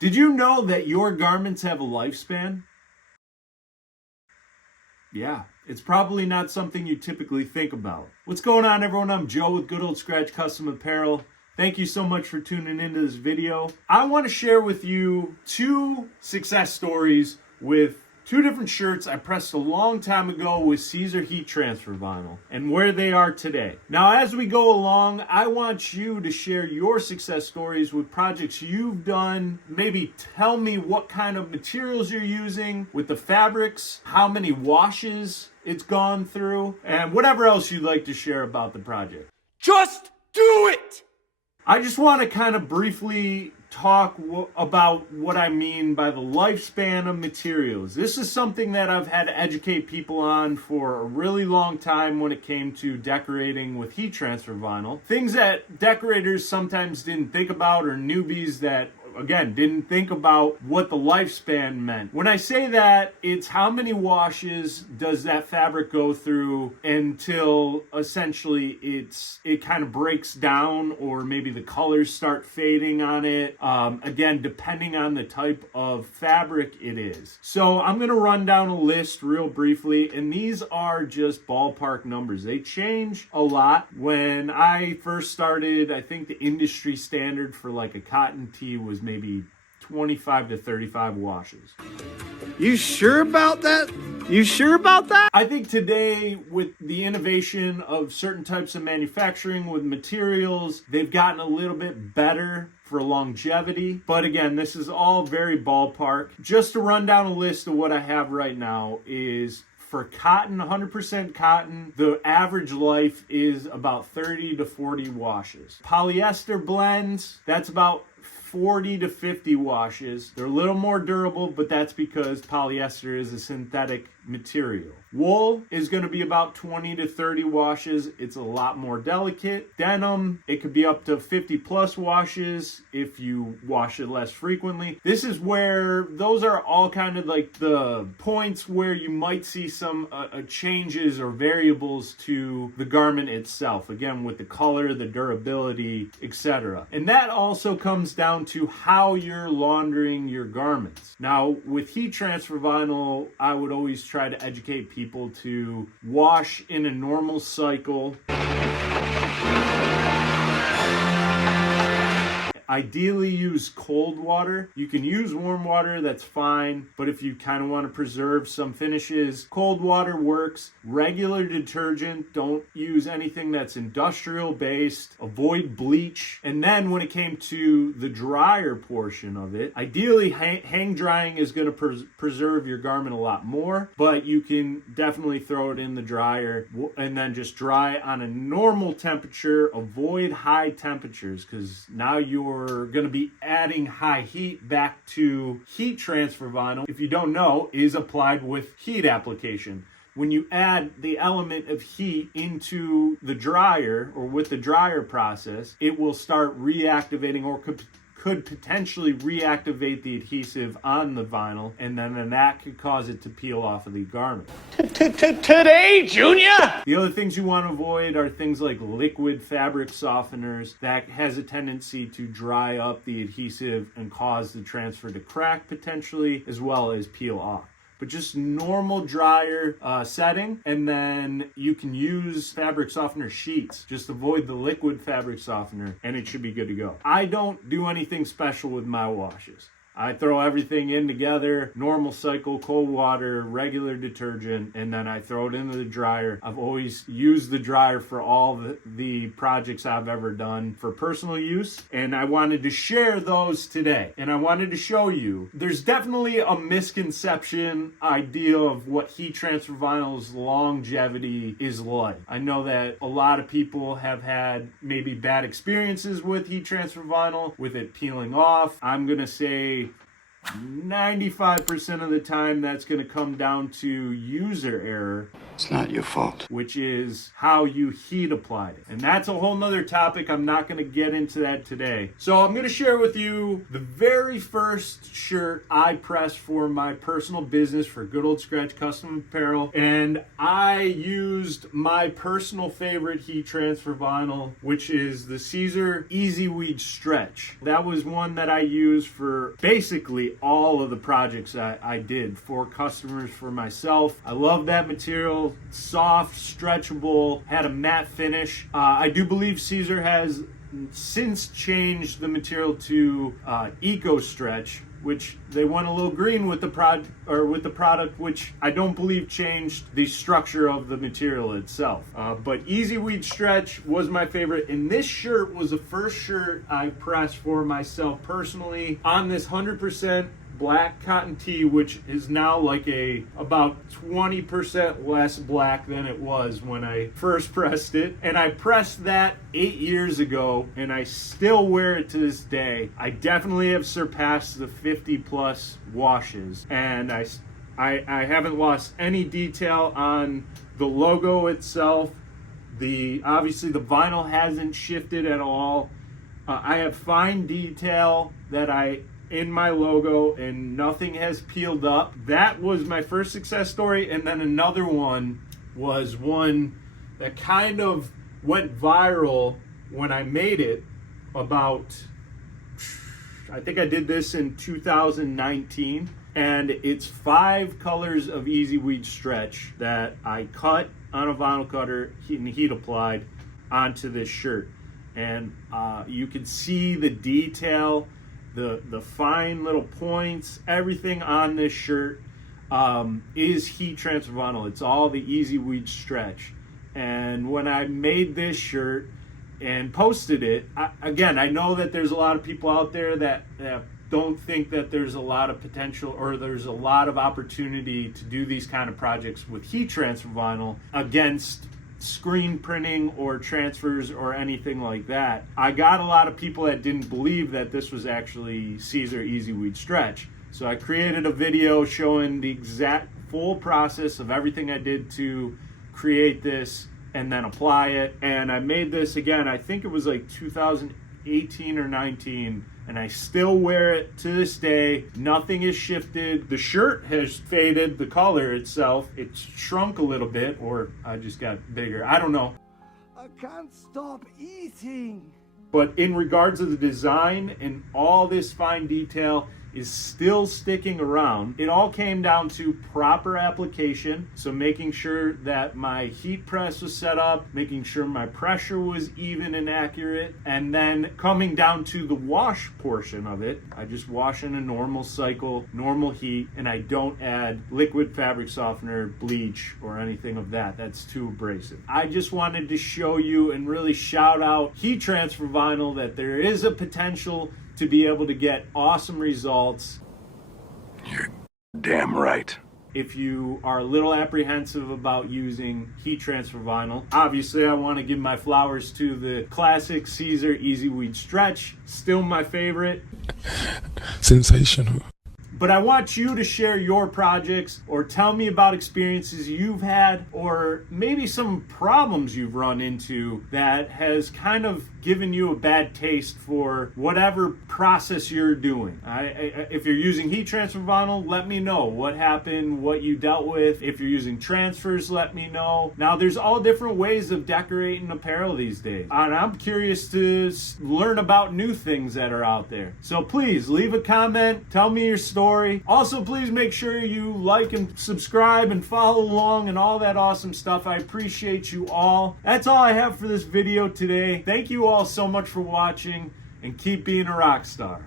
Did you know that your garments have a lifespan? Yeah, it's probably not something you typically think about. What's going on, everyone? I'm Joe with Good Old Scratch Custom Apparel. Thank you so much for tuning into this video. I want to share with you two success stories with two different shirts I pressed a long time ago with Caesar heat transfer vinyl and where they are today. Now, as we go along, I want you to share your success stories with projects you've done. Maybe tell me what kind of materials you're using with the fabrics, how many washes it's gone through, and whatever else you'd like to share about the project. Just do it! I just want to kind of briefly talk about what I mean by the lifespan of materials. This is something that I've had to educate people on for a really long time when it came to decorating with heat transfer vinyl. Things that decorators sometimes didn't think about, or newbies that again didn't think about what the lifespan meant. When I say that, it's how many washes does that fabric go through until essentially it kind of breaks down, or maybe the colors start fading on it, again depending on the type of fabric it is. So I'm going to run down a list real briefly, and these are just ballpark numbers. They change a lot. When I first started, I think the industry standard for like a cotton tee was maybe 25 to 35 washes. You sure about that? You sure about that? I think today, with the innovation of certain types of manufacturing with materials, they've gotten a little bit better for longevity. But again, this is all very ballpark. Just to run down a list of what I have right now is for cotton, 100% cotton, the average life is about 30 to 40 washes. Polyester blends, that's about 40 to 50 washes. They're a little more durable, but that's because polyester is a synthetic material. Wool is going to be about 20 to 30 washes. It's a lot more delicate. Denim, it could be up to 50 plus washes if you wash it less frequently. This is where those are all kind of like the points where you might see some changes or variables to the garment itself. Again, with the color, the durability, etc. And that also comes down to how you're laundering your garments. Now, with heat transfer vinyl, I would always try to educate people to wash in a normal cycle. Ideally use cold water. You can use warm water, that's fine, but if you kind of want to preserve some finishes, cold water works. Regular detergent, don't use anything that's industrial based, avoid bleach. And then when it came to the dryer portion of it, ideally hang drying is going to preserve your garment a lot more, but you can definitely throw it in the dryer and then just dry on a normal temperature. Avoid high temperatures, because now you're going to be adding high heat back to heat transfer vinyl. If you don't know, is applied with heat application. When you add the element of heat into the dryer, or with the dryer process, it will start reactivating, or could potentially reactivate the adhesive on the vinyl, and then that could cause it to peel off of the garment. Today, Junior? The other things you want to avoid are things like liquid fabric softeners. That has a tendency to dry up the adhesive and cause the transfer to crack potentially, as well as peel off. But just normal dryer setting, and then you can use fabric softener sheets. Just avoid the liquid fabric softener and it should be good to go. I don't do anything special with my washes. I throw everything in together, normal cycle, cold water, regular detergent, and then I throw it into the dryer. I've always used the dryer for all the projects I've ever done for personal use, and I wanted to share those today. And I wanted to show you, there's definitely a misconception idea of what heat transfer vinyl's longevity is like. I know that a lot of people have had maybe bad experiences with heat transfer vinyl, with it peeling off. I'm gonna say 95% of the time that's going to come down to user error. It's not your fault. Which is how you heat applied it. And that's a whole nother topic. I'm not going to get into that today. So I'm going to share with you the very first shirt I pressed for my personal business for Good Old Scratch Custom Apparel. And I used my personal favorite heat transfer vinyl, which is the Caesar Easy Weed Stretch. That was one that I used for basically all of the projects I did for customers, for myself. I love that material. Soft, stretchable, had a matte finish. I do believe Caesar has since changed the material to Eco Stretch, which they went a little green with the product, which I don't believe changed the structure of the material itself. But Easy Weed Stretch was my favorite, and this shirt was the first shirt I pressed for myself personally on this 100% black cotton tee, which is now like about 20% less black than it was when I first pressed it. And I pressed that 8 years ago, and I still wear it to this day. I definitely have surpassed the 50 plus washes, and I haven't lost any detail on the logo itself. Obviously the vinyl hasn't shifted at all. I have fine detail in my logo, and nothing has peeled up. That was my first success story. And then another one was one that kind of went viral when I made it I think I did this in 2019, and it's 5 colors of Easy Weed Stretch that I cut on a vinyl cutter and heat applied onto this shirt. And you can see the detail, the fine little points, everything on this shirt is heat transfer vinyl. It's all the Easy Weed Stretch. And when I made this shirt and posted it, I know that there's a lot of people out there that don't think that there's a lot of potential or there's a lot of opportunity to do these kind of projects with heat transfer vinyl against screen printing or transfers or anything like that. I got a lot of people that didn't believe that this was actually Caesar Easy Weed Stretch. So I created a video showing the exact full process of everything I did to create this and then apply it. And I made this again, I think it was like 2018 or 19, and I still wear it to this day. Nothing has shifted. The shirt has faded, the color itself, it's shrunk a little bit, or I just got bigger. I don't know. I can't stop eating. But in regards to the design and all this fine detail is still sticking around. It all came down to proper application. So making sure that my heat press was set up, making sure my pressure was even and accurate, and then coming down to the wash portion of it. I just wash in a normal cycle, normal heat, and I don't add liquid fabric softener, bleach, or anything of that. That's too abrasive. I just wanted to show you and really shout out heat transfer vinyl that there is a potential to be able to get awesome results. You're damn right. If you are a little apprehensive about using heat transfer vinyl, obviously I want to give my flowers to the classic Caesar Easy Weed Stretch, still my favorite. Sensational. But I want you to share your projects or tell me about experiences you've had or maybe some problems you've run into that has kind of given you a bad taste for whatever process you're doing. If you're using heat transfer vinyl, let me know what happened, what you dealt with. If you're using transfers, let me know. Now, there's all different ways of decorating apparel these days, and I'm curious to learn about new things that are out there. So please leave a comment, tell me your story. Also, please make sure you like and subscribe and follow along and all that awesome stuff. I appreciate you all. That's all I have for this video today. Thank you all so much for watching, and keep being a rock star.